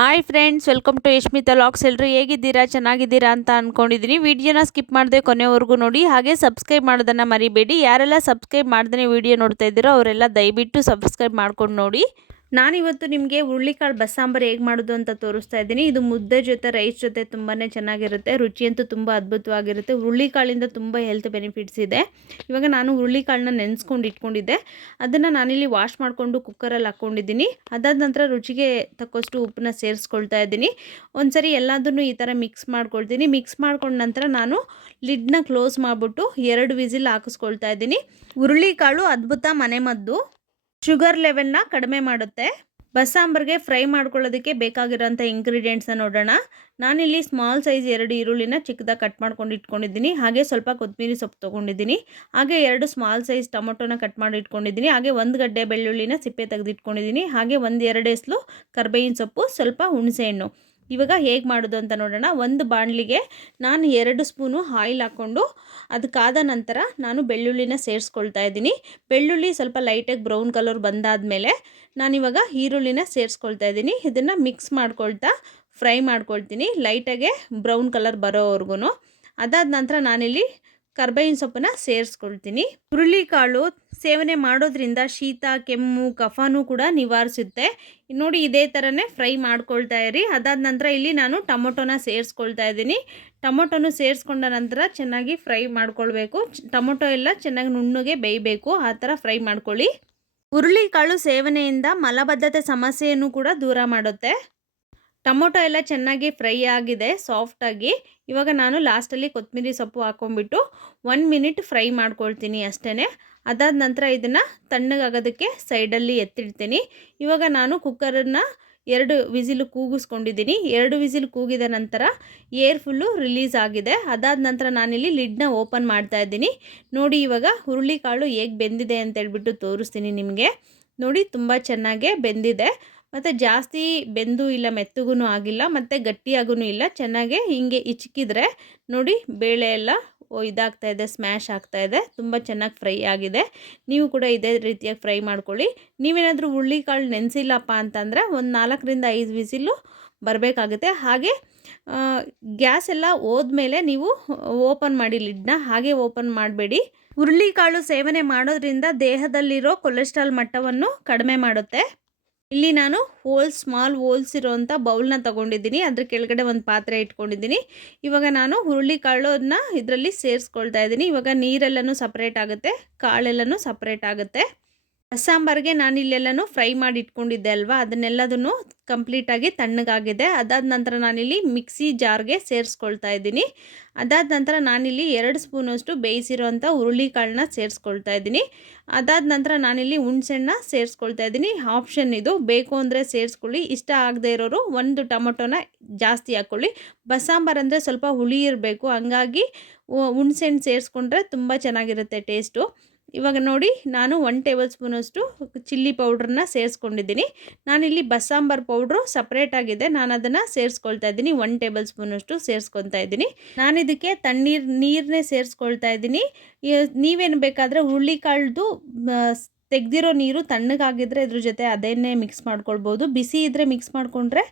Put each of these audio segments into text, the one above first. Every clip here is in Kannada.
Hi friends, welcome to Yashmita logs. ಎಲ್ಲರೂ ಹೇಗಿದ್ದೀರಾ? ಚೆನ್ನಾಗಿದ್ದೀರಾ ಅಂತ ಅಂದ್ಕೊಂಡಿದ್ದೀನಿ. ವಿಡಿಯೋನ ಸ್ಕಿಪ್ ಮಾಡದೆ ಕೊನೆವರೆಗೂ ನೋಡಿ, ಹಾಗೆ ಸಬ್ಸ್ಕ್ರೈಬ್ ಮಾಡೋದನ್ನು ಮರಿಬೇಡಿ. ಯಾರೆಲ್ಲ ಸಬ್ಸ್ಕ್ರೈಬ್ ಮಾಡ್ದೇ ವಿಡಿಯೋ ನೋಡ್ತಾ ಇದ್ದೀರೋ ಅವರೆಲ್ಲ ದಯವಿಟ್ಟು ಸಬ್ಸ್ಕ್ರೈಬ್ ಮಾಡ್ಕೊಂಡು ನೋಡಿ. ನಾನಿವತ್ತು ನಿಮಗೆ ಹುರುಳಿಕಾಳು ಬಸ್ಸಾಂಬಾರು ಹೇಗೆ ಮಾಡೋದು ಅಂತ ತೋರಿಸ್ತಾ ಇದ್ದೀನಿ. ಇದು ಮುದ್ದೆ ಜೊತೆ ರೈಸ್ ಜೊತೆ ತುಂಬಾ ಚೆನ್ನಾಗಿರುತ್ತೆ. ರುಚಿಯಂತೂ ತುಂಬ ಅದ್ಭುತವಾಗಿರುತ್ತೆ. ಹುರುಳಿಕಾಳಿಂದ ತುಂಬ ಹೆಲ್ತ್ ಬೆನಿಫಿಟ್ಸ್ ಇದೆ. ಇವಾಗ ನಾನು ಹುರುಳಿಕಾಳನ್ನ ನೆನೆಸ್ಕೊಂಡು ಇಟ್ಕೊಂಡಿದ್ದೆ. ಅದನ್ನು ನಾನಿಲ್ಲಿ ವಾಶ್ ಮಾಡಿಕೊಂಡು ಕುಕ್ಕರಲ್ಲಿ ಹಾಕ್ಕೊಂಡಿದ್ದೀನಿ. ಅದಾದ ನಂತರ ರುಚಿಗೆ ತಕ್ಕಷ್ಟು ಉಪ್ಪನ್ನ ಸೇರಿಸ್ಕೊಳ್ತಾ ಇದ್ದೀನಿ. ಒಂದ್ಸರಿ ಎಲ್ಲದನ್ನು ಈ ಥರ ಮಿಕ್ಸ್ ಮಾಡ್ಕೊಳ್ತೀನಿ. ಮಿಕ್ಸ್ ಮಾಡ್ಕೊಂಡ ನಂತರ ನಾನು ಲಿಡ್ನ ಕ್ಲೋಸ್ ಮಾಡಿಬಿಟ್ಟು 2 ವಿಸಿಲ್ ಹಾಕಿಸ್ಕೊಳ್ತಾ ಇದ್ದೀನಿ. ಹುರುಳಿಕಾಳು ಅದ್ಭುತ ಮನೆಮದ್ದು. ಶುಗರ್ ಲೆವೆಲ್ನ ಕಡಿಮೆ ಮಾಡುತ್ತೆ. ಬಸ್ಸಾಂಬರ್ಗೆ ಫ್ರೈ ಮಾಡ್ಕೊಳ್ಳೋದಕ್ಕೆ ಬೇಕಾಗಿರೋಂಥ ಇಂಗ್ರೀಡಿಯೆಂಟ್ಸ್ನ ನೋಡೋಣ. ನಾನಿಲ್ಲಿ ಸ್ಮಾಲ್ ಸೈಜ್ 2 ಈರುಳ್ಳಿನ ಚಿಕ್ಕದಾಗಿ ಕಟ್ ಮಾಡ್ಕೊಂಡು ಇಟ್ಕೊಂಡಿದ್ದೀನಿ. ಹಾಗೆ ಸ್ವಲ್ಪ ಕೊತ್ತಂಬರಿ ಸೊಪ್ಪು ತೊಗೊಂಡಿದ್ದೀನಿ. ಹಾಗೆ 2 ಸ್ಮಾಲ್ ಸೈಜ್ ಟೊಮೊಟೊನ ಕಟ್ ಮಾಡಿ ಇಟ್ಕೊಂಡಿದ್ದೀನಿ. ಹಾಗೆ 1 ಗಡ್ಡೆ ಬೆಳ್ಳುಳ್ಳಿನ ಸಿಪ್ಪೆ ತೆಗೆದಿಟ್ಕೊಂಡಿದ್ದೀನಿ. ಹಾಗೆ 1-2 ಎಸಳು ಕರ್ಬೇವಿನ ಸೊಪ್ಪು, ಸ್ವಲ್ಪ ಹುಣಸೆಹಣ್ಣು. ಇವಾಗ ಹೇಗೆ ಮಾಡೋದು ಅಂತ ನೋಡೋಣ. ಒಂದು ಬಾಣಲಿಗೆ ನಾನು 2 ಸ್ಪೂನು ಆಯಿಲ್ ಹಾಕ್ಕೊಂಡು ಅದಕ್ಕಾದ ನಂತರ ನಾನು ಬೆಳ್ಳುಳ್ಳಿನ ಸೇರಿಸ್ಕೊಳ್ತಾ ಇದ್ದೀನಿ. ಬೆಳ್ಳುಳ್ಳಿ ಸ್ವಲ್ಪ ಲೈಟಾಗಿ ಬ್ರೌನ್ ಕಲರ್ ಬಂದಾದಮೇಲೆ ನಾನಿವಾಗ ಈರುಳ್ಳಿನ ಸೇರಿಸ್ಕೊಳ್ತಾ ಇದ್ದೀನಿ. ಇದನ್ನು ಮಿಕ್ಸ್ ಮಾಡ್ಕೊಳ್ತಾ ಫ್ರೈ ಮಾಡ್ಕೊಳ್ತೀನಿ ಲೈಟಾಗೆ ಬ್ರೌನ್ ಕಲರ್ ಬರೋವರೆಗೂ. ಅದಾದ ನಂತರ ನಾನಿಲ್ಲಿ ಕರ್ಬೇವಿನ ಸೊಪ್ಪನ್ನ ಸೇರಿಸ್ಕೊಳ್ತೀನಿ. ಹುರುಳಿಕಾಳು ಸೇವನೆ ಮಾಡೋದ್ರಿಂದ ಶೀತ, ಕೆಮ್ಮು, ಕಫನೂ ಕೂಡ ನಿವಾರಿಸುತ್ತೆ. ನೋಡಿ, ಇದೇ ಥರನೇ ಫ್ರೈ ಮಾಡ್ಕೊಳ್ತಾ ಇರಿ. ಅದಾದ ನಂತರ ಇಲ್ಲಿ ನಾನು ಟೊಮೊಟೊನ ಸೇರಿಸ್ಕೊಳ್ತಾ ಇದ್ದೀನಿ. ಟೊಮೊಟೊನು ಸೇರಿಸ್ಕೊಂಡ ನಂತರ ಚೆನ್ನಾಗಿ ಫ್ರೈ ಮಾಡ್ಕೊಳ್ಬೇಕು. ಟೊಮೊಟೊ ಎಲ್ಲ ಚೆನ್ನಾಗಿ ನುಣ್ಣಗೆ ಬೇಯಬೇಕು. ಆ ಥರ ಫ್ರೈ ಮಾಡ್ಕೊಳ್ಳಿ. ಹುರುಳಿಕಾಳು ಸೇವನೆಯಿಂದ ಮಲಬದ್ಧತೆ ಸಮಸ್ಯೆಯನ್ನು ಕೂಡ ದೂರ ಮಾಡುತ್ತೆ. ಟೊಮೊಟೊ ಎಲ್ಲ ಚೆನ್ನಾಗಿ ಫ್ರೈ ಆಗಿದೆ ಸಾಫ್ಟಾಗಿ. ಇವಾಗ ನಾನು ಲಾಸ್ಟಲ್ಲಿ ಕೊತ್ತಂಬರಿ ಸೊಪ್ಪು ಹಾಕ್ಕೊಂಬಿಟ್ಟು 1 ಮಿನಿಟ್ ಫ್ರೈ ಮಾಡ್ಕೊಳ್ತೀನಿ ಅಷ್ಟೇ. ಅದಾದ ನಂತರ ಇದನ್ನು ತಣ್ಣಗಾಗೋದಕ್ಕೆ ಸೈಡಲ್ಲಿ ಎತ್ತಿಡ್ತೀನಿ. ಇವಾಗ ನಾನು ಕುಕ್ಕರನ್ನು 2 ವಿಸಿಲು ಕೂಗಿಸ್ಕೊಂಡಿದ್ದೀನಿ. 2 ವಿಸಿಲ್ ಕೂಗಿದ ನಂತರ ಏರ್ ಫುಲ್ಲು ರಿಲೀಸ್ ಆಗಿದೆ. ಅದಾದ ನಂತರ ನಾನಿಲ್ಲಿ ಲಿಡ್ನ ಓಪನ್ ಮಾಡ್ತಾ ಇದ್ದೀನಿ. ನೋಡಿ, ಇವಾಗ ಹುರುಳಿಕಾಳು ಹೇಗೆ ಬೆಂದಿದೆ ಅಂತೇಳ್ಬಿಟ್ಟು ತೋರಿಸ್ತೀನಿ ನಿಮಗೆ. ನೋಡಿ, ತುಂಬ ಚೆನ್ನಾಗೇ ಬೆಂದಿದೆ. ಮತ್ತು ಜಾಸ್ತಿ ಬೆಂದು ಇಲ್ಲ, ಮೆತ್ತಗೂ ಆಗಿಲ್ಲ, ಮತ್ತು ಗಟ್ಟಿಯಾಗೂ ಇಲ್ಲ. ಚೆನ್ನಾಗೆ ಹಿಂಗೆ ಇಚ್ಕಿದ್ರೆ ನೋಡಿ ಬೇಳೆ ಎಲ್ಲ ಇದಾಗ್ತಾಯಿದೆ, ಸ್ಮ್ಯಾಶ್ ಆಗ್ತಾಯಿದೆ. ತುಂಬ ಚೆನ್ನಾಗಿ ಫ್ರೈ ಆಗಿದೆ. ನೀವು ಕೂಡ ಇದೇ ರೀತಿಯಾಗಿ ಫ್ರೈ ಮಾಡ್ಕೊಳ್ಳಿ. ನೀವೇನಾದರೂ ಹುರುಳಿಕಾಳು ನೆನೆಸಿಲ್ಲಪ್ಪ ಅಂತಂದರೆ ಒಂದು 4-5 ವಿಸಿಲು ಬರಬೇಕಾಗುತ್ತೆ. ಹಾಗೆ ಗ್ಯಾಸ್ ಎಲ್ಲ ಹೋದ್ಮೇಲೆ ನೀವು ಓಪನ್ ಮಾಡಿ ಲಿಡ್ನ, ಹಾಗೆ ಓಪನ್ ಮಾಡಬೇಡಿ. ಹುರುಳಿಕಾಳು ಸೇವನೆ ಮಾಡೋದ್ರಿಂದ ದೇಹದಲ್ಲಿರೋ ಕೊಲೆಸ್ಟ್ರಾಲ್ ಮಟ್ಟವನ್ನು ಕಡಿಮೆ ಮಾಡುತ್ತೆ. ಇಲ್ಲಿ ನಾನು ಸ್ಮಾಲ್ ಹೋಲ್ಸ್ ಇರೋವಂಥ ಬೌಲ್ನ ತೊಗೊಂಡಿದ್ದೀನಿ. ಅದ್ರ ಕೆಳಗಡೆ ಒಂದು ಪಾತ್ರೆ ಇಟ್ಕೊಂಡಿದ್ದೀನಿ. ಇವಾಗ ನಾನು ಹುರುಳಿಕಾಳನ್ನ ಇದರಲ್ಲಿ ಸೇರಿಸ್ಕೊಳ್ತಾ ಇದ್ದೀನಿ. ಇವಾಗ ನೀರೆಲ್ಲನೂ ಸಪ್ರೇಟ್ ಆಗುತ್ತೆ, ಕಾಳೆಲ್ಲನೂ ಸಪ್ರೇಟ್ ಆಗುತ್ತೆ. ಸಾಂಬಾರಿಗೆ ನಾನು ಇಲ್ಲೆಲ್ಲನೂ ಫ್ರೈ ಮಾಡಿ ಇಟ್ಕೊಂಡಿದ್ದೆ ಅಲ್ವಾ, ಅದನ್ನೆಲ್ಲದನ್ನು ಕಂಪ್ಲೀಟಾಗಿ ತಣ್ಣಗಾಗಿದೆ. ಅದಾದ ನಂತರ ನಾನಿಲ್ಲಿ ಮಿಕ್ಸಿ ಜಾರ್ಗೆ ಸೇರಿಸ್ಕೊಳ್ತಾ ಇದ್ದೀನಿ. ಅದಾದ ನಂತರ ನಾನಿಲ್ಲಿ 2 ಸ್ಪೂನಷ್ಟು ಬೇಯಿಸಿರೋಂಥ ಹುರುಳಿಕಾಳನ್ನ ಸೇರಿಸ್ಕೊಳ್ತಾ ಇದ್ದೀನಿ. ಅದಾದ ನಂತರ ನಾನಿಲ್ಲಿ ಹುಣಸೆಹಣ್ಣ ಸೇರಿಸ್ಕೊಳ್ತಾ ಇದ್ದೀನಿ. ಆಪ್ಷನ್ ಇದು, ಬೇಕು ಅಂದರೆ ಸೇರಿಸ್ಕೊಳ್ಳಿ. ಇಷ್ಟ ಆಗದೆ ಇರೋರು 1 ಟೊಮೊಟೊನ ಜಾಸ್ತಿ ಹಾಕ್ಕೊಳ್ಳಿ. ಬಸ್ಸಾಂಬಾರು ಅಂದರೆ ಸ್ವಲ್ಪ ಹುಳಿ ಇರಬೇಕು, ಹಂಗಾಗಿ ಹುಣಸೆಹಣ್ಣು ಸೇರಿಸ್ಕೊಂಡ್ರೆ ತುಂಬ ಚೆನ್ನಾಗಿರುತ್ತೆ ಟೇಸ್ಟು. ಇವಾಗ ನೋಡಿ, ನಾನು 1 ಟೇಬಲ್ ಸ್ಪೂನಷ್ಟು ಚಿಲ್ಲಿ ಪೌಡ್ರನ್ನ ಸೇರಿಸ್ಕೊಂಡಿದ್ದೀನಿ. ನಾನಿಲ್ಲಿ ಬಸ್ಸಾಂಬಾರು ಪೌಡ್ರು ಸಪ್ರೇಟ್ ಆಗಿದೆ, ನಾನು ಅದನ್ನು ಸೇರಿಸ್ಕೊಳ್ತಾ ಇದ್ದೀನಿ. 1 ಟೇಬಲ್ ಸ್ಪೂನಷ್ಟು ಸೇರಿಸ್ಕೊತಾ ಇದ್ದೀನಿ. ನಾನಿದಕ್ಕೆ ನೀರನ್ನೇ ಸೇರಿಸ್ಕೊಳ್ತಾ ಇದ್ದೀನಿ. ನೀವೇನು ಬೇಕಾದರೆ ಹುರುಳಿಕಾಳ್ದು ತೆಗೆದಿರೋ ನೀರು ತಣ್ಣಗಾಗಿದ್ದರೆ ಇದ್ರ ಜೊತೆ ಅದನ್ನೇ ಮಿಕ್ಸ್ ಮಾಡ್ಕೊಳ್ಬೋದು. ಬಿಸಿ ಇದ್ದರೆ ಮಿಕ್ಸ್ ಮಾಡಿಕೊಂಡ್ರೆ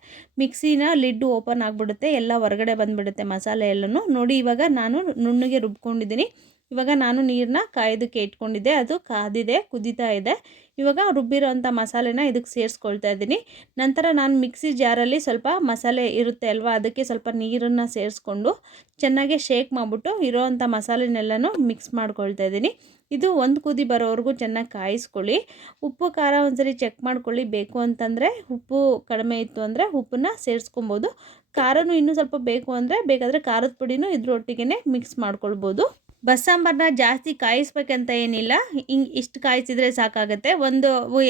ಮಿಕ್ಸಿನ ಲಿಡ್ ಓಪನ್ ಆಗಿಬಿಡುತ್ತೆ, ಎಲ್ಲ ಹೊರಗಡೆ ಬಂದುಬಿಡುತ್ತೆ ಮಸಾಲೆ ಎಲ್ಲನೂ. ನೋಡಿ, ಇವಾಗ ನಾನು ನುಣ್ಣಗೆ ರುಬ್ಕೊಂಡಿದ್ದೀನಿ. ಇವಾಗ ನಾನು ನೀರನ್ನ ಕಾಯೋದಕ್ಕೆ ಇಟ್ಕೊಂಡಿದ್ದೆ, ಅದು ಕಾದಿದೆ, ಕುದೀತಾ ಇದೆ. ಇವಾಗ ರುಬ್ಬಿರೋ ಅಂಥ ಮಸಾಲೆನ ಇದಕ್ಕೆ ಸೇರಿಸ್ಕೊಳ್ತಾ ಇದ್ದೀನಿ. ನಂತರ ನಾನು ಮಿಕ್ಸಿ ಜಾರಲ್ಲಿ ಸ್ವಲ್ಪ ಮಸಾಲೆ ಇರುತ್ತೆ ಅಲ್ವಾ, ಅದಕ್ಕೆ ಸ್ವಲ್ಪ ನೀರನ್ನು ಸೇರಿಸ್ಕೊಂಡು ಚೆನ್ನಾಗಿ ಶೇಕ್ ಮಾಡಿಬಿಟ್ಟು ಇರೋವಂಥ ಮಸಾಲೆನೆಲ್ಲನೂ ಮಿಕ್ಸ್ ಮಾಡ್ಕೊಳ್ತಾ ಇದ್ದೀನಿ. ಇದು 1 ಕುದಿ ಬರೋವರೆಗೂ ಚೆನ್ನಾಗಿ ಕಾಯಿಸ್ಕೊಳ್ಳಿ. ಉಪ್ಪು ಖಾರ ಒಂದ್ಸರಿ ಚೆಕ್ ಮಾಡ್ಕೊಳ್ಳಿ. ಬೇಕು ಅಂತಂದರೆ ಉಪ್ಪು ಕಡಿಮೆ ಇತ್ತು ಅಂದರೆ ಉಪ್ಪನ್ನ ಸೇರಿಸ್ಕೊಬೋದು. ಖಾರನೂ ಇನ್ನೂ ಸ್ವಲ್ಪ ಬೇಕು ಅಂದರೆ ಬೇಕಾದರೆ ಖಾರದ ಪುಡಿನೂ ಇದ್ರೊಟ್ಟಿಗೆ ಮಿಕ್ಸ್ ಮಾಡ್ಕೊಳ್ಬೋದು. ಬಸ್ಸಾಂಬಾರನ್ನ ಜಾಸ್ತಿ ಕಾಯಿಸ್ಬೇಕಂತ ಏನಿಲ್ಲ, ಇಷ್ಟು ಕಾಯಿಸಿದರೆ ಸಾಕಾಗುತ್ತೆ.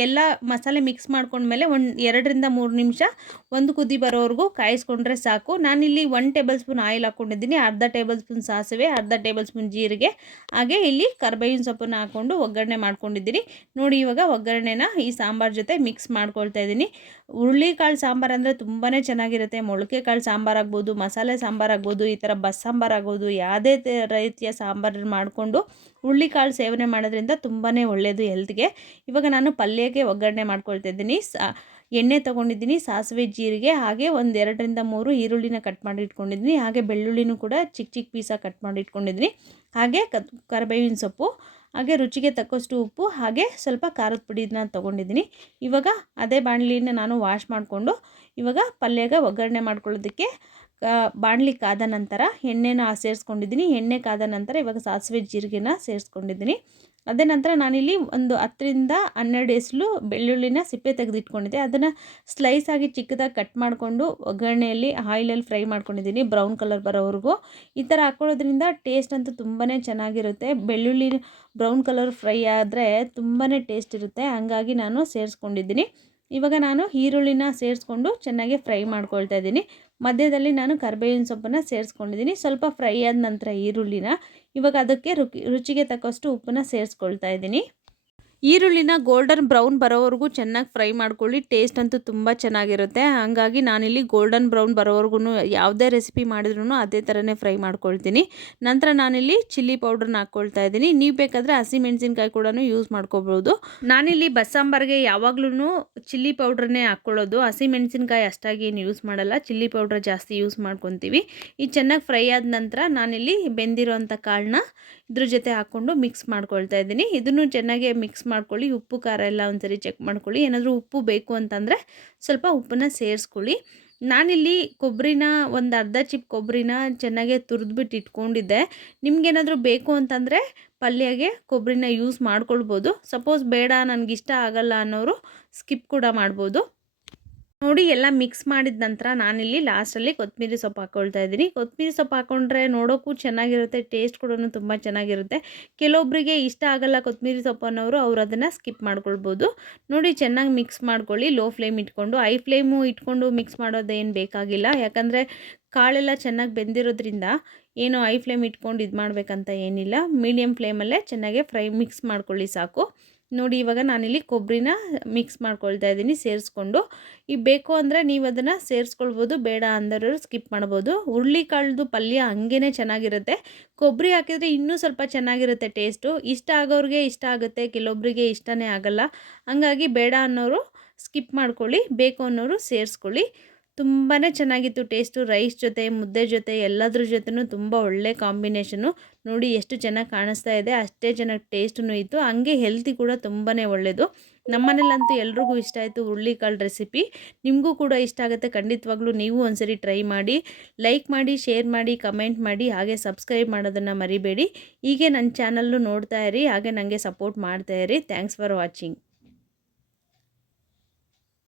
ಎಲ್ಲ ಮಸಾಲೆ ಮಿಕ್ಸ್ ಮಾಡ್ಕೊಂಡ್ಮೇಲೆ 2-3 ನಿಮಿಷ 1 ಕುದಿ ಬರೋವರೆಗೂ ಕಾಯಿಸ್ಕೊಂಡ್ರೆ ಸಾಕು. ನಾನಿಲ್ಲಿ 1 ಟೇಬಲ್ ಸ್ಪೂನ್ ಆಯಿಲ್ ಹಾಕ್ಕೊಂಡಿದ್ದೀನಿ, ಅರ್ಧ ಟೇಬಲ್ ಸ್ಪೂನ್ ಸಾಸಿವೆ, ಅರ್ಧ ಟೇಬಲ್ ಸ್ಪೂನ್ ಜೀರಿಗೆ, ಹಾಗೆ ಇಲ್ಲಿ ಕರ್ಬೇವಿನ ಸೊಪ್ಪನ್ನು ಹಾಕ್ಕೊಂಡು ಒಗ್ಗರಣೆ ಮಾಡ್ಕೊಂಡಿದ್ದೀನಿ. ನೋಡಿ, ಇವಾಗ ಒಗ್ಗರಣೆನ ಈ ಸಾಂಬಾರು ಜೊತೆ ಮಿಕ್ಸ್ ಮಾಡ್ಕೊಳ್ತಾ ಇದ್ದೀನಿ. ಹುರುಳಿಕಾಳು ಸಾಂಬಾರು ಅಂದರೆ ತುಂಬಾ ಚೆನ್ನಾಗಿರುತ್ತೆ. ಮೊಳಕೆ ಕಾಳು ಸಾಂಬಾರು ಆಗ್ಬೋದು, ಮಸಾಲೆ ಸಾಂಬಾರು ಆಗ್ಬೋದು, ಈ ಥರ ಬಸ್ಸಾಂಬಾರು ಆಗ್ಬೋದು, ಯಾವುದೇ ರೀತಿಯ ಸಾಂಬಾರು ಮಾಡಿಕೊಂಡು ಹುರುಳಿಕಾಳು ಸೇವನೆ ಮಾಡೋದ್ರಿಂದ ತುಂಬಾ ಒಳ್ಳೆಯದು ಹೆಲ್ತ್ಗೆ. ಇವಾಗ ನಾನು ಪಲ್ಯಕ್ಕೆ ಒಗ್ಗರಣೆ ಮಾಡ್ಕೊಳ್ತಾ ಇದ್ದೀನಿ. ಎಣ್ಣೆ ತೊಗೊಂಡಿದ್ದೀನಿ, ಸಾಸಿವೆ ಜೀರಿಗೆ, ಹಾಗೆ ಒಂದು 2ರಿಂದ 3 ಈರುಳ್ಳಿನ ಕಟ್ ಮಾಡಿ ಇಟ್ಕೊಂಡಿದ್ದೀನಿ, ಹಾಗೆ ಬೆಳ್ಳುಳ್ಳಿನೂ ಕೂಡ ಚಿಕ್ಕ ಚಿಕ್ಕ ಪೀಸಾಗಿ ಕಟ್ ಮಾಡಿ ಇಟ್ಕೊಂಡಿದ್ದೀನಿ, ಹಾಗೆ ಕರಿಬೇವಿನ ಸೊಪ್ಪು, ಹಾಗೆ ರುಚಿಗೆ ತಕ್ಕಷ್ಟು ಉಪ್ಪು, ಹಾಗೆ ಸ್ವಲ್ಪ ಖಾರದ ಪುಡಿನ ತೊಗೊಂಡಿದ್ದೀನಿ. ಇವಾಗ ಅದೇ ಬಾಣಲಿನ ನಾನು ವಾಶ್ ಮಾಡಿಕೊಂಡು ಇವಾಗ ಪಲ್ಯಗೆ ಒಗ್ಗರಣೆ ಮಾಡ್ಕೊಳ್ಳೋದಕ್ಕೆ ಬಾಣಲಿ ಕಾದ ನಂತರ ಎಣ್ಣೆನ ಸೇರಿಸ್ಕೊಂಡಿದ್ದೀನಿ. ಎಣ್ಣೆ ಕಾದ ನಂತರ ಇವಾಗ ಸಾಸಿವೆ ಜೀರಿಗೆನ ಸೇರಿಸ್ಕೊಂಡಿದ್ದೀನಿ. ಅದೇ ನಂತರ ನಾನಿಲ್ಲಿ ಒಂದು 10ರಿಂದ 12 ಎಸಳು ಬೆಳ್ಳುಳ್ಳಿನ ಸಿಪ್ಪೆ ತೆಗೆದಿಟ್ಕೊಂಡಿದ್ದೆ, ಅದನ್ನು ಸ್ಲೈಸ್ ಆಗಿ ಚಿಕ್ಕದಾಗಿ ಕಟ್ ಮಾಡಿಕೊಂಡು ಒಗ್ಗರಣೆಯಲ್ಲಿ ಆಯಿಲಲ್ಲಿ ಫ್ರೈ ಮಾಡ್ಕೊಂಡಿದ್ದೀನಿ ಬ್ರೌನ್ ಕಲರ್ ಬರೋವರೆಗೂ. ಈ ಥರ ಹಾಕ್ಕೊಳ್ಳೋದ್ರಿಂದ ಟೇಸ್ಟ್ ಅಂತೂ ತುಂಬಾ ಚೆನ್ನಾಗಿರುತ್ತೆ. ಬೆಳ್ಳುಳ್ಳಿ ಬ್ರೌನ್ ಕಲರ್ ಫ್ರೈ ಆದರೆ ತುಂಬಾ ಟೇಸ್ಟ್ ಇರುತ್ತೆ, ಹಂಗಾಗಿ ನಾನು ಸೇರಿಸ್ಕೊಂಡಿದ್ದೀನಿ. ಇವಾಗ ನಾನು ಈರುಳ್ಳಿನ ಸೇರಿಸ್ಕೊಂಡು ಚೆನ್ನಾಗಿ ಫ್ರೈ ಮಾಡ್ಕೊಳ್ತಾ ಇದ್ದೀನಿ. ಮಧ್ಯದಲ್ಲಿ ನಾನು ಕರಿಬೇವಿನ ಸೊಪ್ಪನ್ನು ಸೇರಿಸ್ಕೊಂಡಿದ್ದೀನಿ. ಸ್ವಲ್ಪ ಫ್ರೈ ಆದ ನಂತರ ಈರುಳ್ಳಿನ ಇವಾಗ ಅದಕ್ಕೆ ರುಚಿಗೆ ತಕ್ಕಷ್ಟು ಉಪ್ಪನ್ನು ಸೇರಿಸ್ಕೊಳ್ತಾ ಇದ್ದೀನಿ. ಈರುಳ್ಳಿನ ಗೋಲ್ಡನ್ ಬ್ರೌನ್ ಬರೋವರೆಗೂ ಚೆನ್ನಾಗಿ ಫ್ರೈ ಮಾಡ್ಕೊಳ್ಳಿ, ಟೇಸ್ಟ್ ಅಂತೂ ತುಂಬ ಚೆನ್ನಾಗಿರುತ್ತೆ. ಹಾಗಾಗಿ ನಾನಿಲ್ಲಿ ಗೋಲ್ಡನ್ ಬ್ರೌನ್ ಬರೋವರೆಗೂ ಯಾವುದೇ ರೆಸಿಪಿ ಮಾಡಿದ್ರೂ ಅದೇ ಥರನೇ ಫ್ರೈ ಮಾಡ್ಕೊಳ್ತೀನಿ. ನಂತರ ನಾನಿಲ್ಲಿ ಚಿಲ್ಲಿ ಪೌಡ್ರನ್ನ ಹಾಕ್ಕೊಳ್ತಾ ಇದ್ದೀನಿ. ನೀವು ಬೇಕಾದರೆ ಹಸಿಮೆಣಸಿನ್ಕಾಯಿ ಕೂಡ ಯೂಸ್ ಮಾಡ್ಕೋಬೋದು. ನಾನಿಲ್ಲಿ ಬಸ್ಸಾಂಬಾರ್ಗೆ ಯಾವಾಗ್ಲೂ ಚಿಲ್ಲಿ ಪೌಡ್ರನ್ನೇ ಹಾಕ್ಕೊಳ್ಳೋದು, ಹಸಿಮೆಣಸಿನ್ಕಾಯಿ ಅಷ್ಟಾಗಿ ಏನು ಯೂಸ್ ಮಾಡಲ್ಲ, ಚಿಲ್ಲಿ ಪೌಡ್ರ್ ಜಾಸ್ತಿ ಯೂಸ್ ಮಾಡ್ಕೊತೀವಿ. ಇದು ಚೆನ್ನಾಗಿ ಫ್ರೈ ಆದ ನಂತರ ನಾನಿಲ್ಲಿ ಬೆಂದಿರೋಂಥ ಕಾಳನ್ನ ಇದ್ರ ಜೊತೆ ಹಾಕ್ಕೊಂಡು ಮಿಕ್ಸ್ ಮಾಡ್ಕೊಳ್ತಾ ಇದ್ದೀನಿ. ಇದನ್ನು ಚೆನ್ನಾಗಿ ಮಿಕ್ಸ್ ಮಾಡ್ಕೊಳ್ಳಿ. ಉಪ್ಪು ಖಾರ ಎಲ್ಲ ಒಂದ್ಸರಿ ಚೆಕ್ ಮಾಡ್ಕೊಳ್ಳಿ. ಏನಾದರೂ ಉಪ್ಪು ಬೇಕು ಅಂತಂದರೆ ಸ್ವಲ್ಪ ಉಪ್ಪನ್ನು ಸೇರಿಸ್ಕೊಳ್ಳಿ. ನಾನಿಲ್ಲಿ ಕೊಬ್ಬರಿನ ಒಂದು ಅರ್ಧ ಚಿಪ್ ಕೊಬ್ಬರಿನ ಚೆನ್ನಾಗಿ ತುರಿದ್ಬಿಟ್ಟು ಇಟ್ಕೊಂಡಿದ್ದೆ. ನಿಮ್ಗೇನಾದರೂ ಬೇಕು ಅಂತಂದರೆ ಪಲ್ಯಗೆ ಕೊಬ್ಬರಿನ ಯೂಸ್ ಮಾಡ್ಕೊಳ್ಬೋದು. ಸಪೋಸ್ ಬೇಡ ನನಗಿಷ್ಟ ಆಗಲ್ಲ ಅನ್ನೋರು ಸ್ಕಿಪ್ ಕೂಡ ಮಾಡ್ಬೋದು. ನೋಡಿ, ಎಲ್ಲ ಮಿಕ್ಸ್ ಮಾಡಿದ ನಂತರ ನಾನಿಲ್ಲಿ ಲಾಸ್ಟಲ್ಲಿ ಕೊತ್ತಂಬರಿ ಸೊಪ್ಪು ಹಾಕ್ಕೊಳ್ತಾ ಇದ್ದೀನಿ. ಕೊತ್ತಂಬರಿ ಸೊಪ್ಪು ಹಾಕ್ಕೊಂಡ್ರೆ ನೋಡೋಕ್ಕೂ ಚೆನ್ನಾಗಿರುತ್ತೆ, ಟೇಸ್ಟ್ ಕೂಡ ತುಂಬ ಚೆನ್ನಾಗಿರುತ್ತೆ. ಕೆಲವೊಬ್ಬರಿಗೆ ಇಷ್ಟ ಆಗಲ್ಲ ಕೊತ್ತಂಬರಿ ಸೊಪ್ಪು ಅನ್ನೋರು ಅವ್ರು ಅದನ್ನು ಸ್ಕಿಪ್ ಮಾಡ್ಕೊಳ್ಬೋದು. ನೋಡಿ, ಚೆನ್ನಾಗಿ ಮಿಕ್ಸ್ ಮಾಡ್ಕೊಳ್ಳಿ. ಲೋ ಫ್ಲೇಮ್ ಇಟ್ಕೊಂಡು, ಹೈ ಫ್ಲೇಮು ಇಟ್ಕೊಂಡು ಮಿಕ್ಸ್ ಮಾಡೋದೇನು ಬೇಕಾಗಿಲ್ಲ, ಯಾಕಂದರೆ ಕಾಳೆಲ್ಲ ಚೆನ್ನಾಗಿ ಬೆಂದಿರೋದ್ರಿಂದ ಏನು ಹೈ ಫ್ಲೇಮ್ ಇಟ್ಕೊಂಡು ಇದು ಮಾಡಬೇಕಂತ ಏನಿಲ್ಲ. ಮೀಡಿಯಮ್ ಫ್ಲೇಮಲ್ಲೇ ಚೆನ್ನಾಗಿ ಮಿಕ್ಸ್ ಮಾಡ್ಕೊಳ್ಳಿ ಸಾಕು. ನೋಡಿ, ಇವಾಗ ನಾನಿಲ್ಲಿ ಕೊಬ್ಬರಿನ ಮಿಕ್ಸ್ ಮಾಡ್ಕೊಳ್ತಾ ಇದ್ದೀನಿ ಸೇರಿಸ್ಕೊಂಡು. ಈಗ ಬೇಕು ಅಂದರೆ ನೀವು ಅದನ್ನು ಸೇರಿಸ್ಕೊಳ್ಬೋದು, ಬೇಡ ಅಂದವರು ಸ್ಕಿಪ್ ಮಾಡ್ಬೋದು. ಹುರುಳಿಕಾಳ್ದು ಪಲ್ಯ ಹಂಗೇ ಚೆನ್ನಾಗಿರುತ್ತೆ, ಕೊಬ್ಬರಿ ಹಾಕಿದರೆ ಇನ್ನೂ ಸ್ವಲ್ಪ ಚೆನ್ನಾಗಿರುತ್ತೆ ಟೇಸ್ಟು. ಇಷ್ಟ ಆಗೋರಿಗೆ ಇಷ್ಟ ಆಗುತ್ತೆ, ಕೆಲವೊಬ್ಬರಿಗೆ ಇಷ್ಟನೇ ಆಗಲ್ಲ. ಹಂಗಾಗಿ ಬೇಡ ಅನ್ನೋರು ಸ್ಕಿಪ್ ಮಾಡ್ಕೊಳ್ಳಿ, ಬೇಕು ಅನ್ನೋರು ಸೇರಿಸ್ಕೊಳ್ಳಿ. ತುಂಬಾ ಚೆನ್ನಾಗಿತ್ತು ಟೇಸ್ಟು. ರೈಸ್ ಜೊತೆ, ಮುದ್ದೆ ಜೊತೆ, ಎಲ್ಲದ್ರ ಜೊತೆನೂ ತುಂಬ ಒಳ್ಳೆ ಕಾಂಬಿನೇಷನು. ನೋಡಿ ಎಷ್ಟು ಚೆನ್ನಾಗಿ ಕಾಣಿಸ್ತಾ ಇದೆ, ಅಷ್ಟೇ ಚೆನ್ನಾಗಿ ಟೇಸ್ಟೂ ಇತ್ತು, ಹಂಗೆ ಹೆಲ್ತಿ ಕೂಡ ತುಂಬಾ ಒಳ್ಳೆಯದು. ನಮ್ಮನೇಲಂತೂ ಎಲ್ರಿಗೂ ಇಷ್ಟ ಆಯಿತು ಹುರುಳಿಕಾಳು ರೆಸಿಪಿ. ನಿಮಗೂ ಕೂಡ ಇಷ್ಟ ಆಗುತ್ತೆ, ಖಂಡಿತವಾಗ್ಲೂ ನೀವು ಒಂದ್ಸರಿ ಟ್ರೈ ಮಾಡಿ. ಲೈಕ್ ಮಾಡಿ, ಶೇರ್ ಮಾಡಿ, ಕಮೆಂಟ್ ಮಾಡಿ, ಹಾಗೆ ಸಬ್ಸ್ಕ್ರೈಬ್ ಮಾಡೋದನ್ನು ಮರಿಬೇಡಿ. ಹೀಗೆ ನನ್ನ ಚಾನಲ್ಲು ನೋಡ್ತಾ ಇರಿ, ಹಾಗೆ ನನಗೆ ಸಪೋರ್ಟ್ ಮಾಡ್ತಾ ಇರಿ. Thanks for watching.